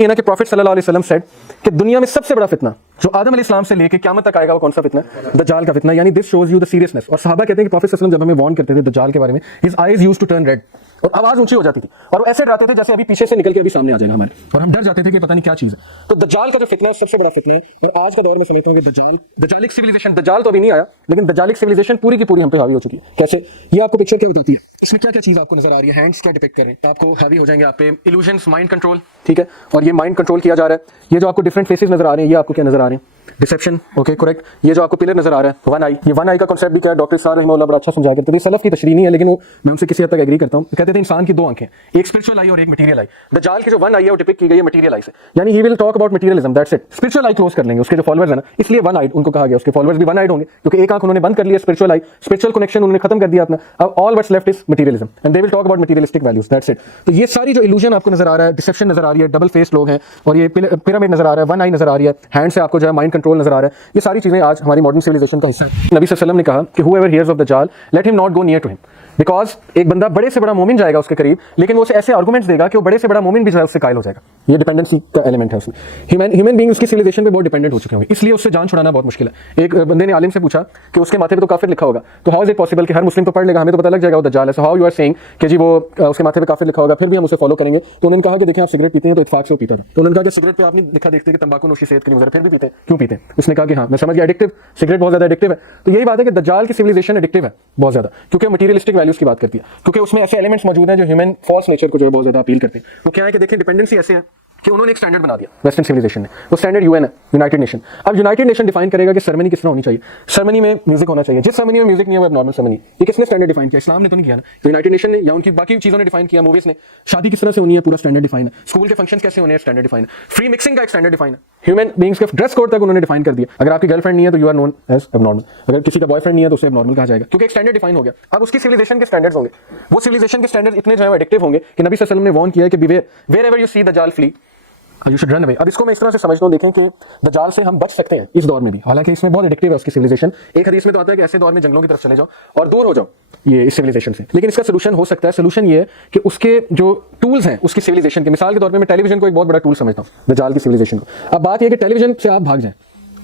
ये ना कि प्रॉफिट सल्लल्लाहु अलैहि वसल्लम सेड कि दुनिया में सबसे बड़ा फितना जो आदम अलैहिस्सलाम से लेके क़यामत तक आएगा वो कौन सा फितना है? दज्जाल का फितना। यानी this shows you the seriousness. और सहाबा कहते हैं कि प्रॉफिट सल्लल्लाहु अलैहि वसल्लम जब हमें वार्न करते थे दज्जाल के बारे में, his eyes used to turn red, और आवाज ऊंची हो जाती थी और वो ऐसे डराते थे जैसे अभी पीछे से निकल के अभी सामने आ जाएगा हमारे, और हम डर जाते थे कि पता नहीं क्या चीज है। तो दज्जाल का जो फितना है सबसे बड़ा फितना है। और आज का दौर में समझता हूँ कि दज्जालिक सिविलाइजेशन, दज्जाल तो अभी नहीं आया लेकिन दज्जालिक सिविलाइजेशन पूरी की पूरी हम पे हावी हो चुकी है। कैसे? ये आपको पिक्चर क्या बताती है, इसमें क्या क्या चीज आपको नजर आ रही है, हैंड्स क्या डिपिक्ट कर रहे हैं, आपको हावी हो जाएंगे आप पे इल्यूजन्स, माइंड कंट्रोल, ठीक है। और ये माइंड कंट्रोल किया जा रहा है। ये जो आपको डिफरेंट फेसेस नजर आ रहे हैं, ये आपको क्या नजर आ रहे हैं? Deception, okay correct. ये जो आपको पिलर नजर आ रहा है वन आई, ये वन आई का कांसेप्ट भी क्या है, डॉक्टर साहब रहमतुल्लाह बड़ा अच्छा समझाया करते थे। सलफ की तशरीह नहीं है लेकिन वो मैं उनसे किसी हद तक एग्री करता हूँ। कहते थे इंसान की दो आंखें, एक स्पिरिचुअल आई और एक मटेरियल आई। दज्जाल की जो वन आई है वो डिपिक्ट की गई है मटेरियल आई से, यानी he will talk about materialism, that's it. Spiritual I close कर लेंगे उसके जो फॉलोअर्स है ना, इसलिए वन आइड उनको कहा गया, उसके फॉलोअर्स भी वन आइड होंगे क्योंकि एक आंख उन्होंने बंद कर लिया, स्पिरिचुअल आई, स्पिरिचुअल कनेक्शन उन्होंने खत्म कर दिया अपना। अब all what's left is materialism and they will talk about materialistic values, that's it. तो ये सारी जो इल्यूजन आपको नजर आ रहा है, डिसेप्शन नजर आ रही है, डबल फेस लोग हैं, और ये पिरामिड नजर आ रहा है, वन आई नजर आ रही है, हैंड से आपको जो है माइंड कंट्रोल नजर आ रहा है, ये सारी चीजें आज हमारी मॉडर्न सिविलाइजेशन का हिस्सा है। नबी सल्लल्लाहु अलैहि वसल्लम ने कहा कि whoever hears of Dajjal let him not go near to him, because एक बंदा बड़े से बड़ा मोमिन जाएगा उसके करीब, लेकिन वो उसे ऐसे आर्गुमेंट्स देगा कि वो बड़े से बड़ा मोमिन भी उससे कायल हो जाएगा। ये डिपेंडेंसी का एलिमेंट है उसमें। ह्यूमन बीइंग उसकी सिविलाइजेशन पे बहुत डिपेंडेंट हो चुके होंगे, इसलिए उससे जान छुड़ाना बहुत मुश्किल है। एक बंदे ने आलिम से पूछा कि उसके माथे पे तो काफिर लिखा होगा, तो हाउ इज इट पॉसिबल कि हर मुस्लिम तो पढ़ लेगा, हमें तो पता लग जाएगा वो दज्जाल है, so how you are saying कि जी वो उसके माथे पे काफिर लिखा होगा फिर भी हम उसे फॉलो करेंगे? तो उन्होंने कहा कि देखिए आप सिगरेट पीते हैं तो इत्तेफाक से वो पीता था। तो उन्होंने कहा कि सिगरेट पे आप नहीं लिखा देखते कि तंबाकू नोशी सेहत के लिए मुजर, फिर भी पीते हैं, क्यों पीते हैं? उसने कहा कि हाँ मैं समझ गया, एडिक्टिव, सिगरेट बहुत ज्यादा एडिक्टिव है। तो यही बात है कि दज्जाल की सिविलाइजेशन एडिक्टिव है बहुत ज्यादा, क्योंकि मटेरियलिस्टिक वैल्यूज की बात करती है, क्योंकि उसमें ऐसे एलिमेंट्स मौजूद हैं जो ह्यूमन फॉल्स नेचर को जो है बहुत ज्यादा अपील करते हैं। वो क्या है कि देखिए डिपेंडेंसी ऐसे है कि उन्होंने एक स्टैंडर्ड बना दिया वेस्टर्न सिविलाइजेशन ने, वो स्टैंडर्ड यूएन है, यूनाइटेड नेशन। अब यूनाइटेड नेशन डिफाइन करेगा कि सेरेमनी किस तरह होनी चाहिए, सेरेमनी में म्यूजिक होना चाहिए, जिस सेरेमनी में म्यूजिक नहीं है वो एब्नॉर्मल सेरेमनी। ये किसने स्टैंडर्ड डिफाइन किया? इस्लाम ने तो नहीं किया ना, तो यूनाइटेड नेशन ने या उनकी बाकी चीजों ने डिफाइन किया, मूवीज ने। शादी किस तरह से होनी है पूरा स्टैंडर्ड डिफाइन है, स्कूल के फंक्शंस कैसे होने हैं स्टैंडर्ड डिफाइन है, फ्री मिक्सिंग का एक स्टैंडर्ड डिफाइन है, ह्यूमन बीइंग्स के ड्रेस कोड तक उन्होंने डिफाइन कर दिया। अगर आपकी गर्लफ्रेंड नहीं है तो you are known as abnormal, अगर किसी का बॉयफ्रेंड नहीं है तो उसे एब्नॉर्मल कहा जाएगा, क्योंकि एक स्टैंडर्ड डिफाइन हो गया। अब उसकी सिविलाइजेशन के स्टैंडर्ड्स होंगे, वो सिविलाइजेशन के स्टैंडर्ड इतने जो है एडिक्टिव होंगे कि नबी सल्लल्लाहु अलैहि वसल्लम ने वार्न किया है कि beware wherever you see Dajjal flee you should run away. अब इसको मैं इस तरह से समझता हूं, देखें कि दज्जाल से हम बच सकते हैं इस दौर में भी, हालांकि इसमें बहुत एडिक्टिव है उसकी सिविलाइजेशन। एक हदीस में तो आता है कि ऐसे दौर में जंगलों की तरफ चले जाओ और दूर हो जाओ ये इस सिविलाइजेशन से, लेकिन इसका सोल्यूशन हो सकता है। सोल्यूशन ये है कि उसके जो टूल्स हैं उसकी सिविलाइजेशन के, मिसाल के तौर पर मैं टेलीविजन को एक बहुत बड़ा टूल समझता हूं दज्जाल की सिविलाइजेशन को। अब बात यह कि टेलीविजन से आप भाग जाएं,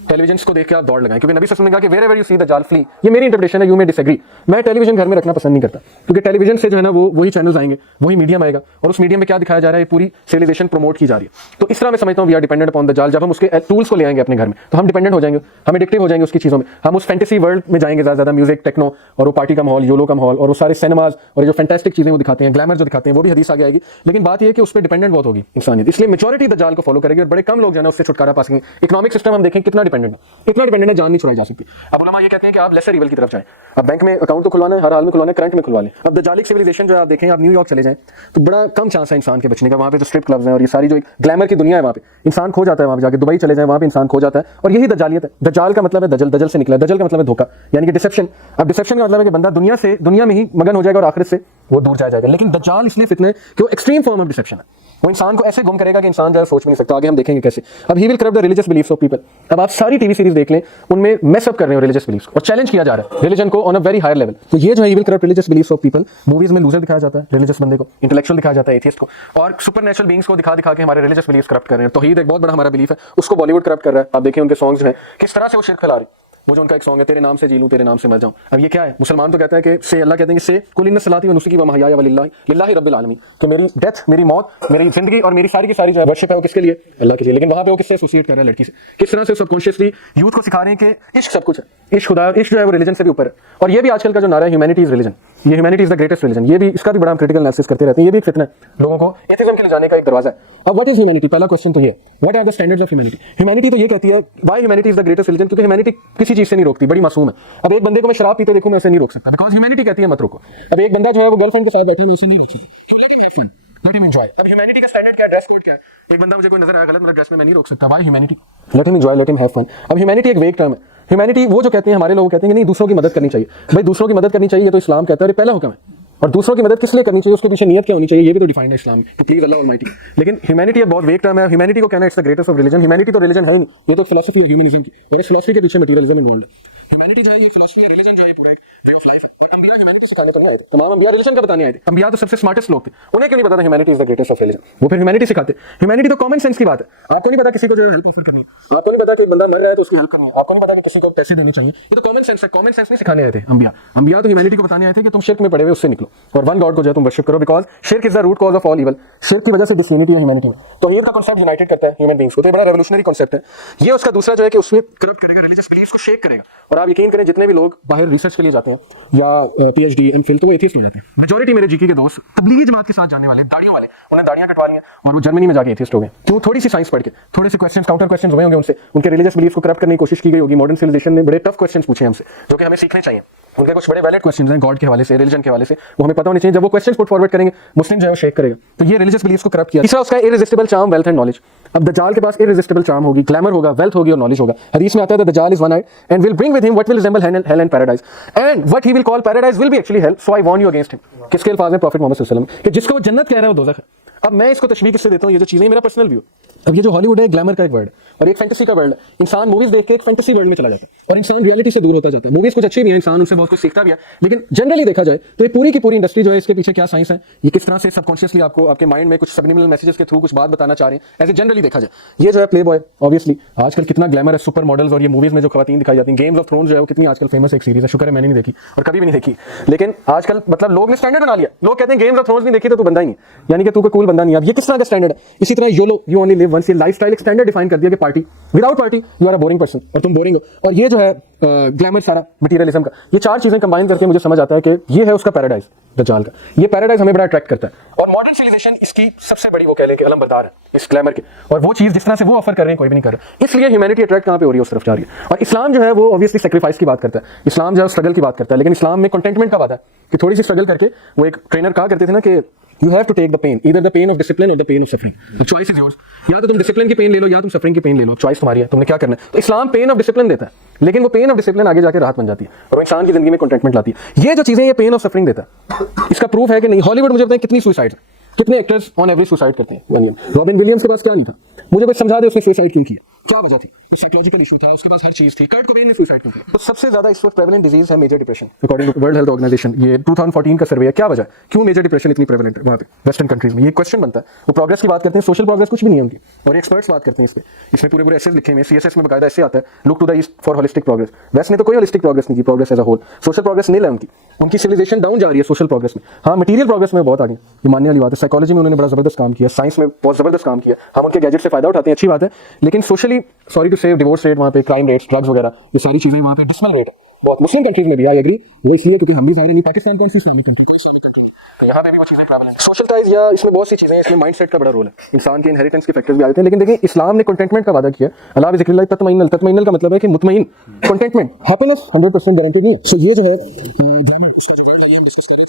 टेलीविजन को देख के आप दौड़ लगाएं, क्योंकि नबी सल्लल्लाहु अलैहि वसल्लम ने कहा कि wherever you see Dajjal flee. ये मेरी इंटरप्रिटेशन है, यू मे डिसएग्री। मैं टेलीविजन घर में रखना पसंद नहीं करता, क्योंकि टेलीविजन से जो है ना वो वही चैनल्स आएंगे, वही मीडियम आएगा, और उस मीडियम में क्या दिखाया जा रहा है, पूरी सिविलाइजेशन प्रमोट की जा रही है। तो इस तरह मैं समझता हूँ वी आर डिपेंडेंट अपॉन दज्जाल। जब हम उसके टूल्स को ले आएंगे अपने घर में तो हम डिपेंडेंट हो जाएंगे, हम एडिक्टिव हो जाएंगे उसकी चीजों में, हम उस फैंटेसी वर्ल्ड में जाएंगे ज्यादा म्यूजिक, टेक्नो, और वो पार्टी का माहौल, योलो का माहौल, और वो सारे सिनेमाज और जो फैंटास्टिक चीजें वो दिखाते हैं, ग्लैमर जो दिखाते हैं, वो भी हदीस आगे आएगी। लेकिन बात यह है कि उस पर डिपेंडेंट बहुत होगी इंसानियत, इसलिए मेजॉरिटी दज्जाल को फॉलो करेगी और बड़े कम लोग जो है उससे छुटकारा पा सकेंगे। इकोनॉमिक सिस्टम हम देखें कितना डिपेंडेंट है, इतना डिपेंडेंट है जान नहीं छुड़ाई जा सकती। अब उलमा ये कहते हैं कि आप लेसर इवल की तरफ जाएं, अब बैंक में अकाउंट तो खुलवाना है, हर हाल में खुलवाना है, करंट में खुलवा लें। अब दज्जालिक सिविलाइजेशन जो है आप देखें, आप न्यूयॉर्क चले जाएं तो बड़ा कम चांस है इंसान के बचने का, वहां पे जो स्ट्रिप क्लब्स हैं और ये सारी जो एक ग्लैमर की दुनिया है वहां पे इंसान खो जाता है, वहां पे जाके दुबई चले जाएं वहां पे इंसान खो जाता है, और यही दज्जालियत है। दज्जाल का मतलब है दजल, दजल से निकला है, दजल का मतलब है धोखा, यानी कि डिसेप्शन। अब डिसेप्शन का मतलब है कि बंदा दुनिया में ही मगन हो जाएगा और आखिरत से वो दूर जाएगा। लेकिन दज्जाल इसलिए फितने कि वो एक्सट्रीम फॉर्म ऑफ डिसेप्शन है, वो इंसान को ऐसे गुम करेगा कि इंसान जो है सोच भी नहीं सकता। आगे हम देखेंगे कैसे। अब ही will corrupt the religious beliefs of people. अब आप सारी टीवी सीरीज देख लें, उनमें मेस अप कर रहे हो रिलीजियस बिलीफ्स और चैलेंज किया जा रहा है रिलीजन को on a very higher level. तो ये जो है he will corrupt religious beliefs of people. Movies में लूजर दिखाया जाता है रिलीजियस बंदे को, इंटेलेक्चुअल दिखाया जाता है एथियस्ट को, और सुपरनेचुरल बीइंग्स को दिखा दिखा के हमारे रिलीजियस बिलीफ्स करप्ट कर रहे हैं। तौहीद एक बहुत बड़ा हमारा बिलीफ है, उसको बॉलीवुड करप्ट कर रहा है। आप देखिए उनके सॉन्ग्स हैं किस तरह से वो शिर्क फैला रहे हैं। वो जो उनका एक सॉन्ग है, तेरे नाम से जी लूं तेरे नाम से मर जाऊं। अब ये क्या है? मुसलमान तो कहते हैं कि से अल्लाह कहते हैं कि से कुल इन्ना सलाती व नुसुकी व महयाया व लिल्लाहि रब्बिल आलमीन, कि मेरी डेथ, मेरी मौत, मेरी जिंदगी और मेरी सारी की सारी जो है वर्शिप है वो किसके लिए? अल्लाह के लिए। लेकिन वहां पे वो किससे एसोसिएट कर रहा है? लड़की से। किस तरह से सबकॉन्शियसली यूथ को सिखा रहे हैं कि इश्क सब कुछ है, इश्क खुदा, इश्क जो है वो रिलीजन से भी ऊपर है। और ये भी आजकल का जो नारा है ह्यूमैनिटी इज रिलीजन, ये humanity is the greatest religion, ये भी इसका भी बड़ा हम क्रिटिकल एनालिसिस करते रहते हैं। ये भी एक फितना है, लोगों को एथिज्म के लिए जाने का एक दरवाजा है। अब व्हाट इज ह्यूमैनिटी? पहला क्वेश्चन तो ये, what are the standards of humanity? Humanity तो ये कहती है why humanity is the greatest religion, क्योंकि ह्यूमैनिटी किसी चीज से नहीं रोकती, बड़ी मासूम है। अब एक बंदे को मैं शराब पीते देखूं, मैं उसे नहीं रोक सकता, बिकॉज़ ह्यूमैनिटी कहती है मत रोको। अब एक बंदा जो है वो गर्लफ्रेंड के साथ बैठा है, मैं उसे नहीं रोक सकता, लेट हिम एंजॉय। अब ह्यूमैनिटी का स्टैंडर्ड क्या है? ड्रेस कोड क्या है? एक बंदा मुझे कोई नजर आया गलत मतलब ड्रेस में, मैं नहीं रोक सकता, why humanity? Let him enjoy, let him have fun. अब ह्यूमैनिटी एक वेग टर्म है। ह्यूमैनिटी वो जो कहते हैं, हमारे लोग कहते हैं कि नहीं दूसरों की मदद करनी चाहिए। भाई दूसरों की मदद करनी चाहिए, ये तो इस्लाम कहता है, ये पहला हुक्म है। और दूसरों की मदद किस लिए करनी चाहिए, उसके पीछे नियत क्या होनी चाहिए, ये भी तो डिफाइंड है इस्लाम में, तो प्लीज अल्लाह अलमाइटी। लेकिन ह्यूमैनिटी बहुत वेग टर्म है। ह्यूमैनिटी को कहना it's the greatest of religion. Humanity तो रिलीजन है ही नहीं, ये तो फिलॉसफी है ह्यूमनिज्म की, और इस फिलॉसफी के पीछे मटेरियलिज्म इन्वॉल्व है। ह्यूमैनिटी जो है ये फिलॉसफी है, रिलीजन जो है पूरा एक वे ऑफ लाइफ है। और अंबिया ह्यूमैनिटी सिखाने तो नहीं आए थे, तमाम अंबिया रिलीजन का बताने आए थे। अंबिया तो सबसे स्मार्टेस्ट लोग थे, उन्हें क्यों नहीं पता था humanity is the greatest of religion, वो फिर ह्यूमैनिटी सिखाते। ह्यूमैनिटी तो कॉमन सेंस की बात है, आपको नहीं पता किसी को जो हेल्प ऑफर करनी है, आपको नहीं पता कि बंदा मर रहा है तो उसकी हेल्प करनी है, आपको नहीं पता कि किसी को पैसे देने चाहिए, ये तो कॉमन सेंस है। कॉमन सेंस नहीं सिखाने आए थे अंबिया, अंबिया तो ह्यूमैनिटी को बताने आए थे कि तुम शिर्क में पड़े हुए उससे निकलो और वन गॉड को जो है तुम वर्शिप करो, because shirk is the root cause of all evil. शिर्क की वजह से डिसयूनिटी है ह्यूमैनिटी में। तौहीद का कांसेप्ट यूनाइटेड करता है ह्यूमन बींग्स को, तो ये बड़ा रेवोल्यूशनरी कांसेप्ट है। ये उसका दूसरा जो है कि उसमें करप्ट करेगा, रिलीजियस बिलीफ्स को शेक करेगा। और आप यकीन करें जितने भी लोग बाहर रिसर्च के लिए जाते हैं या पीएचडी एमफिल, तो वो एथिस्ट हो जाते हैं। मेजॉरिटी मेरे जीके के दोस्त तबलीगी जमात के साथ जाने वाले दाढ़ियों वाले, उन्हें दाढ़ियां कटवा ली हैं और वो जर्मनी में जाके एथिस्ट हो गए। क्यों? थोड़ी सी साइंस पढ़ के, थोड़े से क्वेश्चंस काउंटर क्वेश्चंस हुए होंगे उनसे, उनके रिलीजियस बिलीफ को करप्ट करने की कोशिश की गई होगी। मॉडर्न सिविलाइजेशन ने बड़े टफ क्वेश्चंस पूछे हमसे जो कि हमें सीखने चाहिए। उनके कुछ बड़े वैलिड क्वेश्चंस हैं गॉड के हवाले से, रिलीजन के हवाले से, वो हमें पता होने चाहिए। जब वो क्वेश्चंस पुट फॉरवर्ड करेंगे मुस्लिम जो है वो शेक करेगा। तो ये रिलीजियस बिलीफ को करप्ट किया। तीसरा उसका irresistible charm, wealth and knowledge. अब दज्जाल के पास इररेसिस्टिबल चार्म होगी, ग्लैमर होगा, वेल्थ होगी और नॉलेज होगा। हदीस में आता है Dajjal is one eyed and will bring with him what will resemble hell and paradise and what he will call paradise will be actually hell, so I warn you against him. किसके अल्फाज हैं? Profit Mohammad सल्लल्लाहु अलैहि वसल्लम कि जिसको वो जन्नत कह रहा है वो दोज़ख है। अब मैं इसको तशबीह किससे देता हूँ? ये जो चीजें मेरा पर्सनल व्यू। अब ये जो हॉलीवुड है ग्लैमर का एक वर्ड और एक फैंटेसी का वर्ड है। इंसान मूवीज देख के एक फैंटेसी वर्ल्ड में चला जाता है और इंसान रियलिटी से दूर होता जाता है। मूवीज कुछ अच्छी भी है, इंसान उनसे बहुत कुछ सीखता भी है, लेकिन जनरली देखा जाए तो ये पूरी की पूरी इंडस्ट्री जो है इसके पीछे क्या साइंस है, ये किस तरह से सबकॉन्शियसली आपको आपके माइंड में कुछ सबलिमिनल मैसेजेस के थ्रू कुछ बात बताना चाह रहे हैं, ऐसे जनरली देखा जाए। ये जो है प्ले बॉय, ऑब्वियसली आजकल कितना ग्लैमर है, सुपर मॉडल्स, और ये मूवीज में जो खवातीन दिखाई जाती हैं। गेम्स ऑफ थ्रोन्स जो है वो कितनी आजकल फेमस एक सीरीज है, शुक्र है मैंने नहीं देखी और कभी भी नहीं देखी, लेकिन आजकल मतलब लोग ने स्टैंडर्ड बना लिया। लोग कहते हैं गेम्स ऑफ थ्रोन्स नहीं देखी तो तू बंदा ही नहीं, यानी कि तू कोई कूल बंदा नहीं। अब ये किस तरह का स्टैंडर्ड है? इसी तरह YOLO, you only live once, ये लाइफस्टाइल एक स्टैंडर्ड डिफाइन कर दिया कि party, without party you are a boring person, और तुम बोरिंग हो। और ये जो है ग्लैमर सारा मटेरियलिज्म का, ये चार चीजें कंबाइन करके मुझे समझ आता है कि ये है उसका पैराडाइज दज्जाल का। ये पैराडाइज हमें बड़ा अट्रैक्ट करता है और मॉडर्न सिविलाइजेशन इसकी सबसे बड़ी वो कह लें कि अलमबरदार है इस ग्लैमर के, और वो चीज जिस तरह से वो ऑफर कर रहे हैं कोई भी नहीं कर रहा। इसलिए ह्यूमैनिटी अट्रैक्ट कहां पे हो रही है? उस तरफ जा रही है। और इस्लाम जो है वो ऑब्वियसली सेक्रीफाइस की बात करता है, इस्लाम जो है स्ट्रगल की बात करता है, लेकिन इस्लाम में कंटेंटमेंट का बात है कि थोड़ी सी स्ट्रगल करके, वो एक ट्रेनर कहा करते थे ना कि You have to take the pain, either the pain of discipline or the pain of suffering. The choice is yours. या तो तुम डिसिप्लिन की पेन ले लो या तुम सफरिंग की पेन ले लो, चॉइस तुम्हारी है, तुमने क्या करना है। तो इस्लाम पेन ऑफ डिसिप्लिन देता है, लेकिन वो पेन ऑफ डिसिप्लिन आगे जाके राहत बन जाती है और वो इंसान की जिंदगी में कंटेंटमेंट लाती है। ये जो चीजें ये पेन ऑफ सफरिंग देता है, इसका प्रूफ है कि नहीं। हॉलीवुड मुझे बताएं कितनी सुसाइड, कितने एक्टर्स ऑन एवरेज सुसाइड करते हैं। रॉबिन विलियम्स के पास क्या नहीं था, मुझे बस समझा दे उसने सुसाइड क्यों किया, क्या वजह थी? साइकोलॉजिकल इशू था, उसके पास हर चीज थी। कर्ट कोबेन ने सुसाइड क्यों किया? तो सबसे ज्यादा इस वक्त प्रेवलेंट डिजीज है major depression, according to World Health Organization. ये 2014 का सर्वे है। क्या वजह, क्यों मेजर डिप्रेशन इतनी प्रेवलेंट है वहाँ पे वेस्टर्न कंट्रीज में? ये क्वेश्चन बनता है। वो प्रोग्रेस की बात करते हैं, सोशल प्रोग्रेस कुछ भी नहीं है उनकी, और एक्सपर्ट्स बात करते हैं इस पे। इसमें पूरे पूरे एसेस लिखे हैं, सीएसएस में बकायदा ऐसे आता है, look to the East for holistic progress. West ने तो कोई होलिस्टिक प्रोग्रेस नहीं की, progress as a whole, social progress नहीं है उनकी। उनकी सिविलाइजेशन डाउन जा रही है सोशल प्रोग्रेस में। हाँ, मटीरियल प्रोग्रेस में बहुत आगे, ये मानने वाली बात है। साइकोलॉजी में उन्होंने बड़ा जबरदस्त काम किया, साइंस में बहुत जबरदस्त काम किया। हम उनके गैजेट से फायदा उठाते हैं, अच्छी बात है, लेकिन सोशली सॉरी टू से डिवोर्स रेट वहाँ पे, क्राइम रेट्स, ड्रग्स वगैरह, ये सारी चीजें वहाँ पे डिसमल रेट है बहुत। मुस्लिम कंट्रीज में भी आई एग्री, वो इसलिए क्योंकि हम भी जाहिर नहीं, पाकिस्तान कौन सी इस्लामिक कंट्री, कोई इस्लामिक कंट्री, तो यहाँ पे भी वो चीजें प्रॉब्लम है। सोशल टाइज या इसमें बहुत सी चीजें हैं, इसमें माइंडसेट का बड़ा रोल है, इंसान के इनहेरिटेंस के फैक्टर्स भी आते हैं। लेकिन देखिए इस्लाम ने कंटेंटमेंट का वादा किया, अल्लाह भी ज़िक्रिल्लाह तत्मइन्नुल, तत्मइन्नुल का मतलब है कि मुतमईन, कंटेंटमेंट, हैप्पीनेस 100% गारंटी नहीं है। सो ये जो है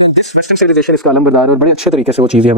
वेस्टर्न सिविलाइजेशन इसका अलमबरदार है और बड़े अच्छे तरीके से वो चीजें हमें